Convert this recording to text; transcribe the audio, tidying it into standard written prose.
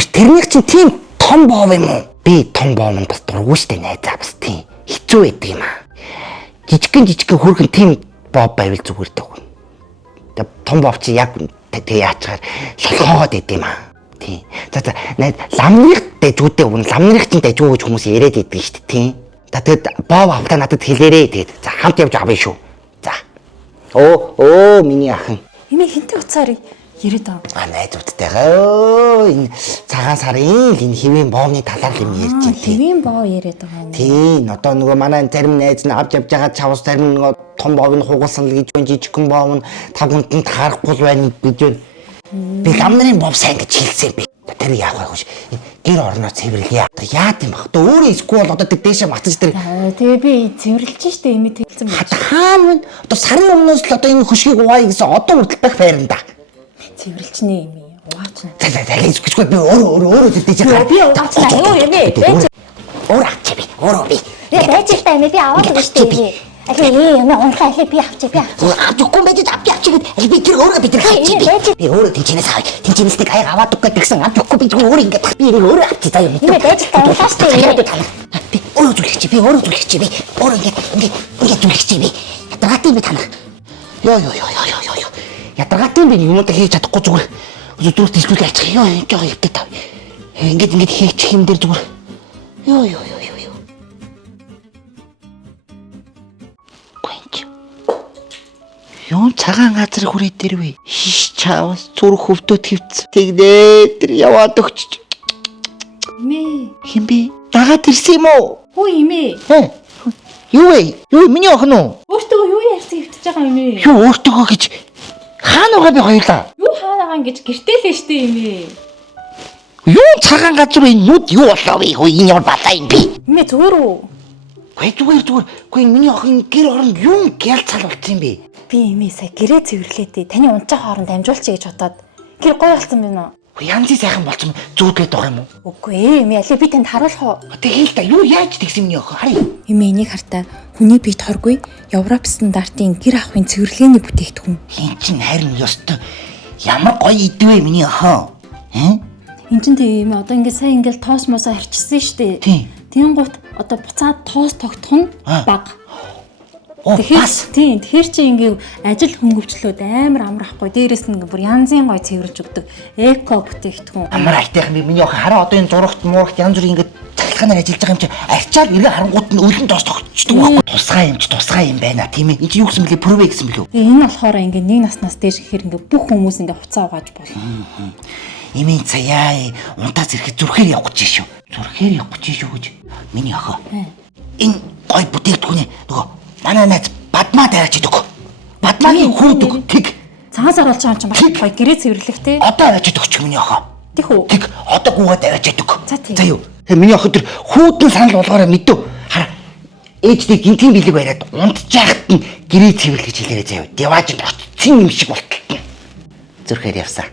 Хүч тэрний чинь тийм том боов юм уу? Би том боов нь бас дургүй штэ найзаа бас тийм хэцүү байдаг юм аа. Жижигхэн хөргөн тийм боов байвал зүгээр даа. Тэг том боов чи яг тэг яачаар шалхоод идэв юм аа. Тийм. За найз ламных дэжүүдээ өгн ламных чинь дэжүү гэж хүмүүс яриад идэг штэ тийм. За тэгэд боов автаа надад хэлээрээ тэгээд за хамт явж авъя шүү. За. Оо миний ахын. Имээ хинтээ уцаар яриад байгаа. Найзуудтайгаа энэ цагаан сарын энэ хэвийн боовны талаар юм ярьж байна тийм. Хэвийн боов яриад байгаа юм. Тийм. Одоо нөгөө манай зарим найз нь авч явж байгаа чавс зарим нөгөө том боов нь хугалсан л гэж байна. Жижигхэн боов нь тавганд нь таарахгүй байна гэж байна. Би ламнарын боов сайн гэж хэлсэн би. Тэр яах вэ хөөш? Гэр орноо цэвэрлэе. Яад юм баг. Одоо өөрөө эсвэл одоо тэр дээшээ мацаж тэр. Тэгээ би цэвэрлэж штэ имээ хэлсэн байна. Хаан одоо сарын өмнөөс л одоо энэ хөшгийг угаая гэсэн одоо хүртэл байх байранда. Цэвэрлжнэ имээ. Угаач на. Гэхгүй би өөрөө дэж байгаа. Би угаач на. Юу имээ? Өөр авч би. Өөрөө би. Байж л та имээ би аваад өгч штэ. Имээ унхаа аль би авч. Авчихгүй байж авч гэд би тэр өөрөө би тэр авч би өөрөө тэнчнээс аваа. Тэнчнээс нэг аяг аваад өгөх гэсэн авчихгүй би өөрөө ингээд би өөрөө авч заа юм. Имээ байж л та унхаа штэ. Би өөрөө зүлгэж би өөрөө ингээд зүлгэж би. Ядрагатай би танах. Йоо. Ядрагатай би юмудаа хийж чадахгүй зүгээр тийшгүй аччих. Йоо явдаг тав. Ингээд хийчих юм дээр зүгээр. Йоо. Юун цагаан газар хүрээд дэрвэ. Хиш чаавас зүрх хөвдөө твц. Тэгнээ тэр яваад өгч. Имээ. Хин би дагаад ирсэн юм уу? Хөө имээ. Юу вэ? Юу миний охин уу? Өөртөө юу ярьсан хөвтөж байгаа имээ? Юу өөртөө гэж хаана байгаа би хоёулаа? Юу хаана байгаа гэж гэртээ л штэ имээ. Юу цагаан газар энэ нүд юу болоо вэ? Энэ ямар балаа юм би? Имээ зүгээр үү? Зүгээр. Гэхдээ миний охин гэр оронд юу гялцал болчихсон юм бэ? Би имээ сая гэрээ цэвэрлээд таны унцаа хооронд амжуулчих гэж бодоод гэр гоё болсон байна уу? Янзын сайхан болчихсон зүудлээд байгаа юм уу? Үгүй имээ аль би танд харуулах уу? Тэгэл та юу яаж тэгсэн миний охин харъя. Имээ энийг хартаа хүний бие торгүй Европ стандартын гэр ахуйн цэвэрлэгээний бүтээгдэхүүн. Хин чин харин ёстой. Ямар гоё идвэ миний охин. Энд чинь тийм одоо ингээд сайн ингээд тоос мосоо харчсан шүү дээ. Тэнгуут одоо буцаад тоос тогтох нь баг. Тэгэхээр чи ингээ ажил хөнгөвчлөөд амар амрахгүй дээрэс нь бүр янзын гой цэвэрлж өгдөг эко бүтээгдэхүүн. Амар айтайхан би миний охин хараа одоо энэ зурагт муурагт янз бүрийн ингээ цахилгаанаар ажиллаж байгаа юм чи арчаар иргэн харангуут нь өлөн тоос тогтчихдог байхгүй. Тусгай юм байна тийм ээ. Энд чи юу гэсэн бэлээ прove гэсэн бэлээ. Энэ болохоор ингээ нэг наснаас дээш гэхээр ингээ бүх хүмүүс ингээ хуцаа угааж болно. Имийн цаяа унтаа зэрэг зүрхээр явах гэж шүү. Зүрхээр явах гэж шүү гэж. Миний охин. Энэ гой бүтээгдэхүүнээ нөгөө манай найз бадмаа тавиач идэг. Бадмаагийн хүйдэг. Тэг. Цагаан сар болж байгаа юм чинь гоё гэрээ цэвэрлэхтэй. Одоо аваач идэгч миний охин. Тэг үү? Тэг. Одоо гуугаад аваач идэг. За юу. Тэгээ миний охин тэр хүүдэн санал болгоорой мэдв. Хараа. Ээжтэй гинтийн бэлэг бариад унтжаахт нь гэрээ цэвэрлэх гэж хэлээрээ заяа. Девааж очсон юм шиг болтол. Зүрхээр явсан.